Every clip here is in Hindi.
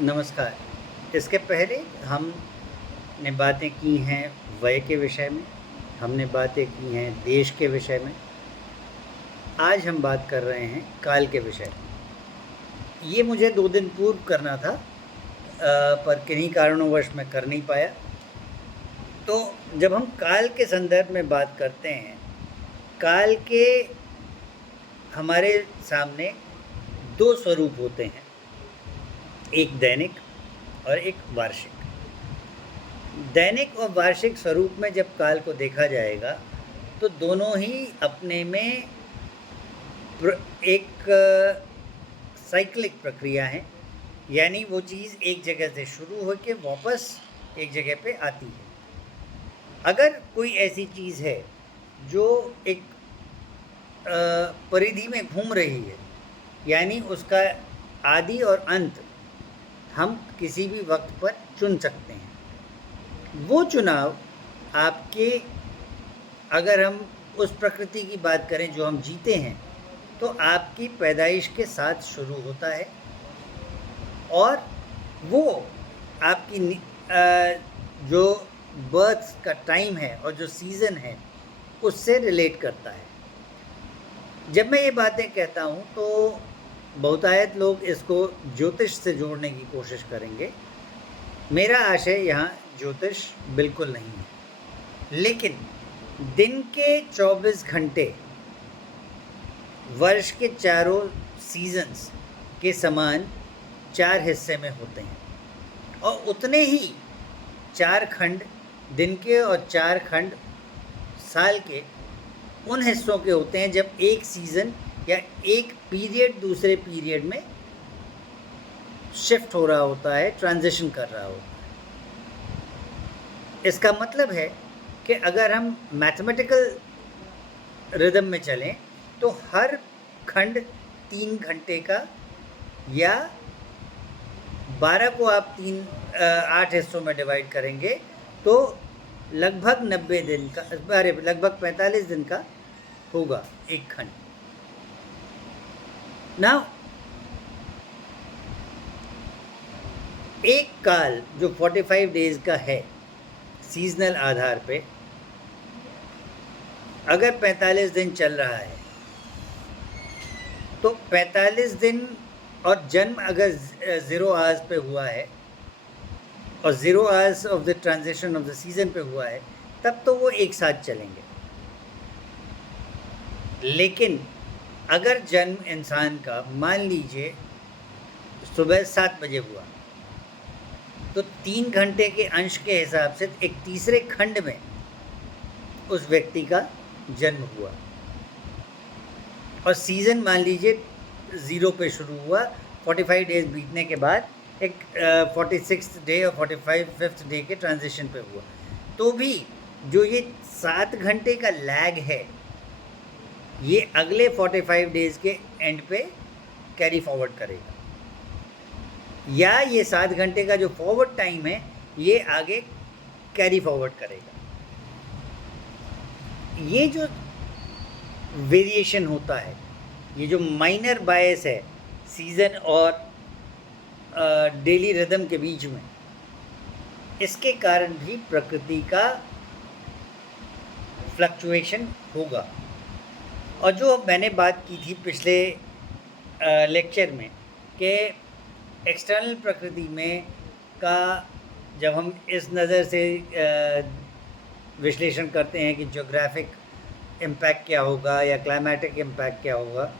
नमस्कार। इसके पहले हमने बातें की हैं व्यय के विषय में, हमने बातें की हैं देश के विषय में। आज हम बात कर रहे हैं काल के विषय में। ये मुझे 2 दिन पूर्व करना था, पर किन्हीं कारणों मैं कर नहीं पाया। तो जब हम काल के संदर्भ में बात करते हैं, काल के हमारे सामने 2 स्वरूप होते हैं, एक दैनिक और एक वार्षिक। दैनिक और वार्षिक स्वरूप में जब काल को देखा जाएगा तो दोनों ही अपने में एक साइक्लिक प्रक्रिया है, यानी वो चीज़ एक जगह से शुरू होकर वापस एक जगह पे आती है। अगर कोई ऐसी चीज़ है जो एक परिधि में घूम रही है, यानी उसका आदि और अंत हम किसी भी वक्त पर चुन सकते हैं। वो चुनाव आपके, अगर हम उस प्रकृति की बात करें जो हम जीते हैं, तो आपकी पैदाइश के साथ शुरू होता है और वो आपकी जो बर्थ का टाइम है और जो सीज़न है उससे रिलेट करता है। जब मैं ये बातें कहता हूँ तो बहुतायत लोग इसको ज्योतिष से जोड़ने की कोशिश करेंगे। मेरा आशय यहाँ ज्योतिष बिल्कुल नहीं है, लेकिन दिन के 24 घंटे वर्ष के चारों सीजन्स के समान 4 हिस्से में होते हैं और उतने ही 4 खंड दिन के और 4 खंड साल के उन हिस्सों के होते हैं जब एक सीज़न या एक पीरियड दूसरे पीरियड में शिफ्ट हो रहा होता है, ट्रांजिशन कर रहा होता है। इसका मतलब है कि अगर हम मैथमेटिकल रिदम में चलें तो हर खंड 3 घंटे का, या 12 को आप 8 हिस्सों में डिवाइड करेंगे तो लगभग 90 दिन का, लगभग 45 दिन का होगा एक खंड। नाउ एक काल जो 45 डेज का है सीजनल आधार पे, अगर 45 दिन चल रहा है तो 45 दिन, और जन्म अगर 0 आवर्स पे हुआ है और 0 hours of the transition of the season पे हुआ है, तब तो वो एक साथ चलेंगे। लेकिन अगर जन्म इंसान का मान लीजिए सुबह 7 बजे हुआ तो 3 घंटे के अंश के हिसाब से एक तीसरे खंड में उस व्यक्ति का जन्म हुआ और सीज़न मान लीजिए 0 पे शुरू हुआ, 45 डेज बीतने के बाद एक 46th डे और 45th डे के ट्रांजिशन पे हुआ, तो भी जो ये 7 घंटे का लैग है ये अगले 45 डेज के एंड पे कैरी फॉरवर्ड करेगा, या ये 7 घंटे का जो फॉरवर्ड टाइम है ये आगे कैरी फॉरवर्ड करेगा। ये जो वेरिएशन होता है, ये जो माइनर बायस है सीज़न और डेली रिदम के बीच में, इसके कारण भी प्रकृति का फ्लक्चुएशन होगा। और जो मैंने बात की थी पिछले लेक्चर में कि एक्सटर्नल प्रकृति में का जब हम इस नज़र से विश्लेषण करते हैं कि ज्योग्राफिक इम्पैक्ट क्या होगा या क्लाइमेटिक इम्पैक्ट क्या होगा,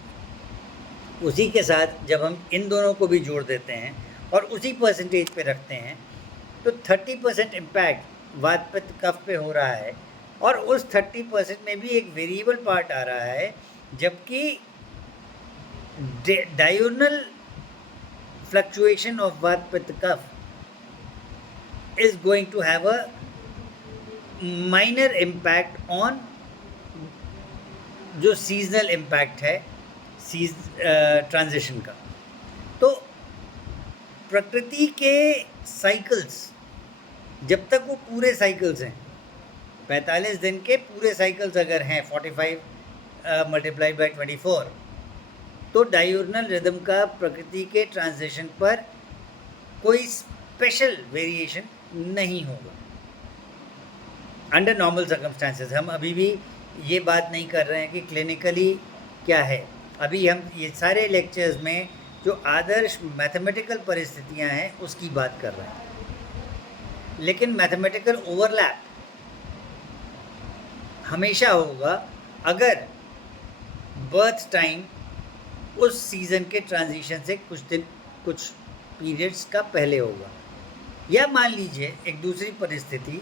उसी के साथ जब हम इन दोनों को भी जोड़ देते हैं और उसी परसेंटेज पे रखते हैं तो 30% इम्पैक्ट वात पित्त कफ पे हो रहा है और उस 30% में भी एक वेरिएबल पार्ट आ रहा है, जबकि डायurnal fluctuation of Vata Pitta Kapha is going to have a minor impact on जो सीजनल इम्पैक्ट है ट्रांजिशन का। तो प्रकृति के साइकिल्स, जब तक वो पूरे साइकिल्स हैं, 45 दिन के पूरे साइकिल्स अगर हैं 45 मल्टीप्लाई बाई 24, तो डायurnal रिदम का प्रकृति के ट्रांजिशन पर कोई स्पेशल वेरिएशन नहीं होगा अंडर नॉर्मल सर्कमस्टांसेस। हम अभी भी ये बात नहीं कर रहे हैं कि क्लिनिकली क्या है। अभी हम ये सारे लेक्चर्स में जो आदर्श मैथमेटिकल परिस्थितियां हैं उसकी बात कर रहे हैं। लेकिन मैथमेटिकल ओवरलैप हमेशा होगा अगर बर्थ टाइम उस सीज़न के ट्रांजिशन से कुछ पीरियड्स का पहले होगा। या मान लीजिए एक दूसरी परिस्थिति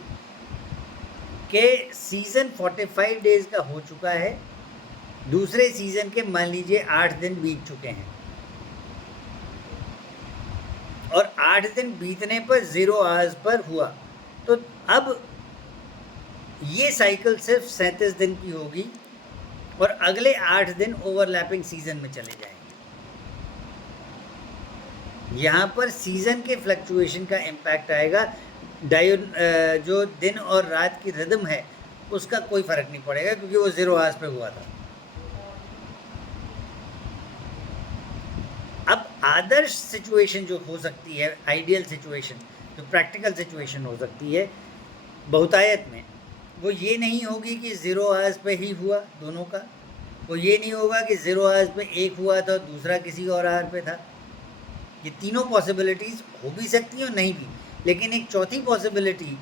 के सीज़न 45 डेज़ का हो चुका है, दूसरे सीज़न के मान लीजिए 8 दिन बीत चुके हैं और 8 दिन बीतने पर 0 आवर्स पर हुआ, तो अब ये साइकिल सिर्फ 37 दिन की होगी और अगले 8 दिन ओवरलैपिंग सीज़न में चले जाएंगे। यहाँ पर सीज़न के फ्लक्चुएशन का इम्पैक्ट आएगा, जो दिन और रात की रिदम है उसका कोई फ़र्क नहीं पड़ेगा क्योंकि वो 0 आवर्स पे हुआ था। अब आदर्श सिचुएशन जो हो सकती है, आइडियल सिचुएशन जो प्रैक्टिकल सिचुएशन हो सकती है बहुतायत में, वो ये नहीं होगी कि 0 आवर्स पे ही हुआ दोनों का। वो ये नहीं होगा कि 0 आवर्स पे एक हुआ था दूसरा किसी और आवर पे था। ये तीनों पॉसिबिलिटीज़ हो भी सकती हैं और नहीं भी, लेकिन एक चौथी पॉसिबिलिटी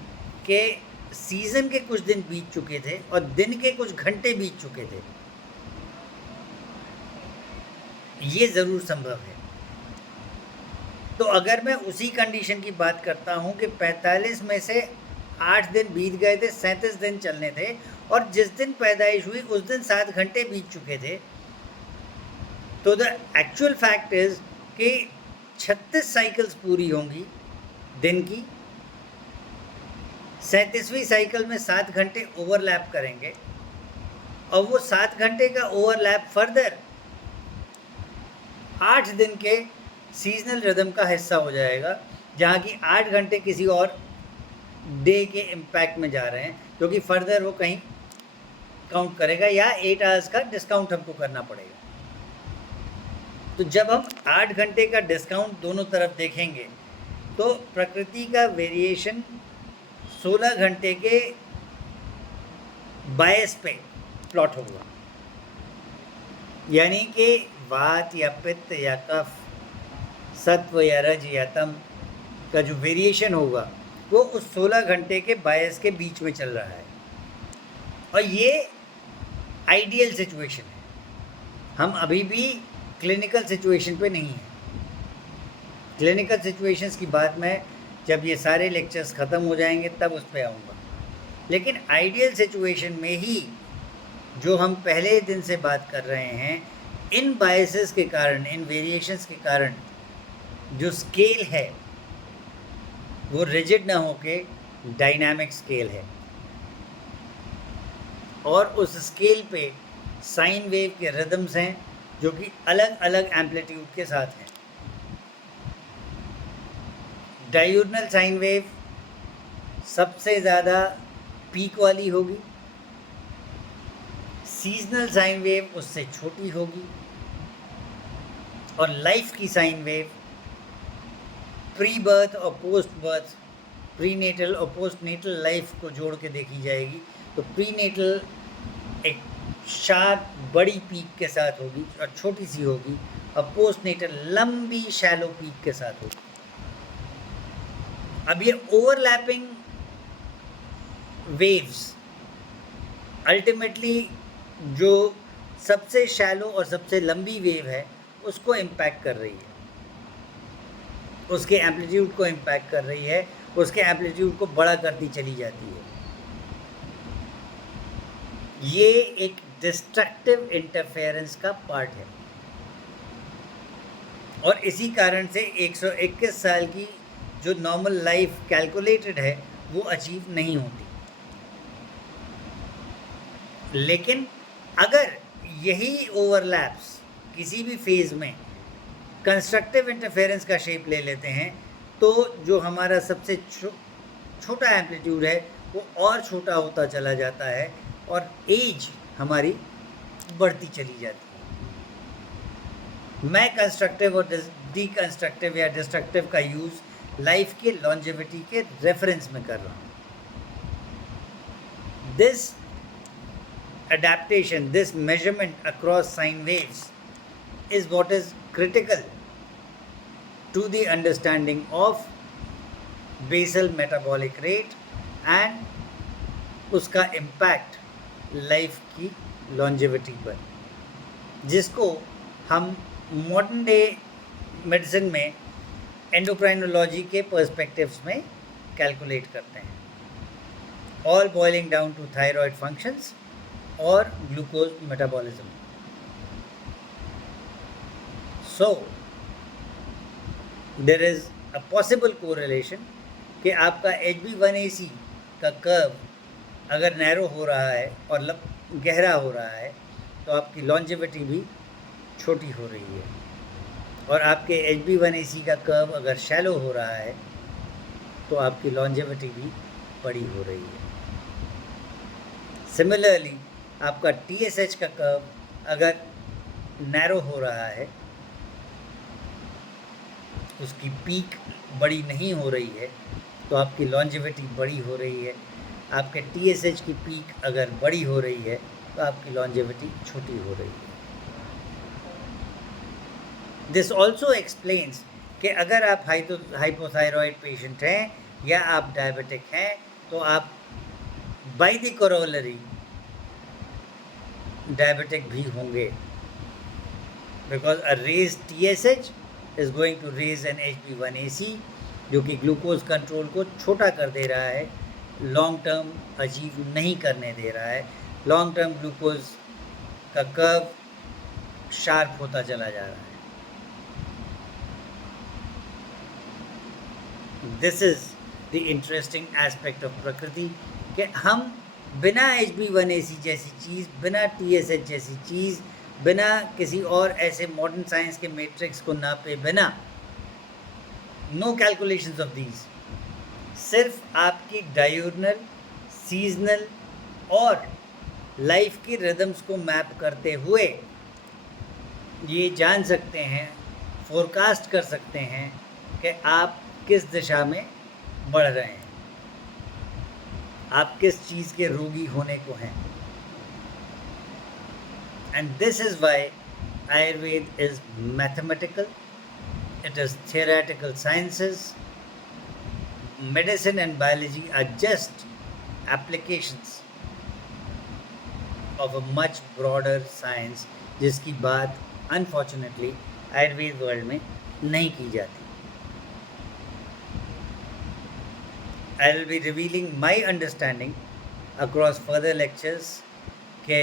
के सीज़न के कुछ दिन बीत चुके थे और दिन के कुछ घंटे बीत चुके थे, ये ज़रूर संभव है। तो अगर मैं उसी कंडीशन की बात करता हूँ कि 45 में से 8 दिन बीत गए थे, 37 दिन चलने थे और जिस दिन पैदाइश हुई उस दिन 7 घंटे बीत चुके थे, तो द एक्चुअल फैक्ट इज़ कि 36 साइकिल्स पूरी होंगी दिन की। 37वीं साइकिल में 7 घंटे ओवरलैप करेंगे और वो 7 घंटे का ओवरलैप फर्दर 8 दिन के सीजनल रिदम का हिस्सा हो जाएगा, जहाँ की 8 घंटे किसी और डे के इम्पैक्ट में जा रहे हैं, जो कि फर्दर वो कहीं काउंट करेगा या 8 आवर्स का डिस्काउंट हमको करना पड़ेगा। तो जब हम 8 घंटे का डिस्काउंट दोनों तरफ देखेंगे तो प्रकृति का वेरिएशन 16 घंटे के बायस पे प्लॉट होगा, यानी कि वात या पित्त या कफ, सत्व या रज या तम का जो वेरिएशन होगा वो उस 16 घंटे के बायस के बीच में चल रहा है। और ये आइडियल सिचुएशन है, हम अभी भी क्लिनिकल सिचुएशन पे नहीं है। क्लिनिकल सिचुएशंस की बात मैं जब ये सारे लेक्चर्स ख़त्म हो जाएंगे तब उस पर आऊँगा, लेकिन आइडियल सिचुएशन में ही जो हम पहले दिन से बात कर रहे हैं, इन बायसेस के कारण, इन वेरिएशंस के कारण जो स्केल है वो रिजिड ना होके डायनामिक स्केल है और उस स्केल पे साइन वेव के रिदम्स हैं जो कि अलग अलग एम्पलीट्यूड के साथ हैं। डायurnal साइन वेव सबसे ज़्यादा पीक वाली होगी, सीजनल साइन वेव उससे छोटी होगी और लाइफ की साइन वेव प्री बर्थ और पोस्ट बर्थ, प्री नेटल और पोस्ट नेटल लाइफ को जोड़ के देखी जाएगी। तो प्री नेटल एक शार्प बड़ी पीक के साथ होगी और छोटी सी होगी, और पोस्ट नेटल लंबी शैलो पीक के साथ होगी। अब ये ओवरलैपिंग वेव्स अल्टीमेटली जो सबसे शैलो और सबसे लंबी वेव है उसको इम्पैक्ट कर रही है, उसके एम्पलीट्यूड को इम्पैक्ट कर रही है, उसके एम्पलीट्यूड को बड़ा करती चली जाती है। ये एक डिस्ट्रक्टिव इंटरफेरेंस का पार्ट है और इसी कारण से 121 साल की जो नॉर्मल लाइफ कैलकुलेटेड है वो अचीव नहीं होती। लेकिन अगर यही ओवरलैप्स किसी भी फेज़ में कंस्ट्रक्टिव इंटरफेरेंस का शेप ले लेते हैं तो जो हमारा सबसे छोटा एम्पलीट्यूड है वो और छोटा होता चला जाता है और एज हमारी बढ़ती चली जाती है। मैं कंस्ट्रक्टिव और डीकंस्ट्रक्टिव या डिस्ट्रक्टिव का यूज़ लाइफ के लॉन्जेविटी के रेफरेंस में कर रहा हूँ. This adaptation, this measurement across sine waves is what is critical to the understanding of basal metabolic rate and उसका impact लाइफ की longevity पर, जिसको हम modern day medicine में endocrinology के perspectives में calculate करते हैं, all boiling down to thyroid functions और glucose metabolism. So there is a possible correlation कि आपका HbA1c का कर्व अगर नैरो हो रहा है और गहरा हो रहा है तो आपकी लॉन्जेविटी भी छोटी हो रही है, और आपके HbA1c का कर्व अगर शैलो हो रहा है तो आपकी लॉन्जेविटी भी बड़ी हो रही है. सिमिलरली आपका TSH का कर्व अगर नैरो हो रहा है, उसकी पीक बड़ी नहीं हो रही है तो आपकी लॉन्जेविटी बड़ी हो रही है. आपके TSH की पीक अगर बड़ी हो रही है तो आपकी लॉन्जेविटी छोटी हो रही है. दिस ऑल्सो एक्सप्लेन्स कि अगर आप हाइपोथायरॉयड पेशेंट हैं या आप डायबिटिक हैं तो आप बाय द कोरोलरी डायबिटिक भी होंगे, because a raise TSH is going to raise an HbA1c जो कि ग्लूकोज कंट्रोल को छोटा कर दे रहा है, लॉन्ग टर्म अचीव नहीं करने दे रहा है. लॉन्ग टर्म ग्लूकोज का कर्व शार्प होता चला जा रहा है. This is the interesting aspect of प्रकृति कि हम बिना HbA1c जैसी चीज़, बिना TSH जैसी चीज़, बिना किसी और ऐसे मॉडर्न साइंस के मैट्रिक्स को नापे बिना, नो कैलकुलेशंस ऑफ दीज, सिर्फ आपकी डायurnal, सीजनल और लाइफ की रिदम्स को मैप करते हुए ये जान सकते हैं, फोरकास्ट कर सकते हैं कि आप किस दिशा में बढ़ रहे हैं, आप किस चीज़ के रोगी होने को हैं. And this is why Ayurveda is mathematical, it is theoretical sciences. Medicine and biology are just applications of a much broader science, जिसकी बात अनफॉर्चुनेटली आयुर्वेद वर्ल्ड में नहीं की जाती. I will be revealing my understanding across further lectures कि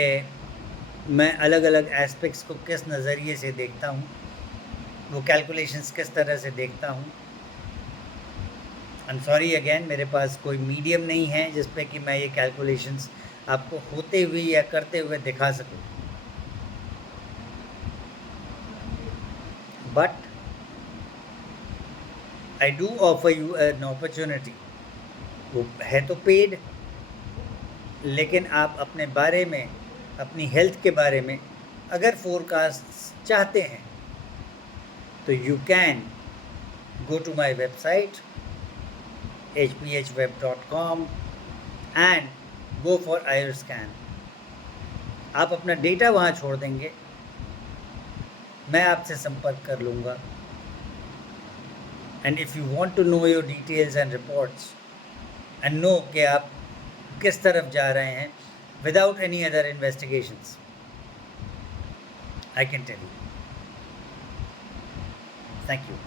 मैं अलग अलग एस्पेक्ट्स को किस नज़रिए से देखता हूँ, वो कैलकुलेशंस किस तरह से देखता हूँ. आई एम सॉरी अगेन, मेरे पास कोई मीडियम नहीं है जिस पे कि मैं ये कैलकुलेशंस आपको होते हुए या करते हुए दिखा सकूँ. But I do offer you an opportunity. वो है तो पेड, लेकिन आप अपने बारे में, अपनी हेल्थ के बारे में अगर फोरकास्ट चाहते हैं तो you can go to my website hphweb.com and go for Ayurscan. आप अपना डेटा वहाँ छोड़ देंगे, मैं आपसे संपर्क कर लूँगा. And if you want to know your details and reports and know कि आप किस तरफ जा रहे हैं without any other investigations, I can tell you. Thank you.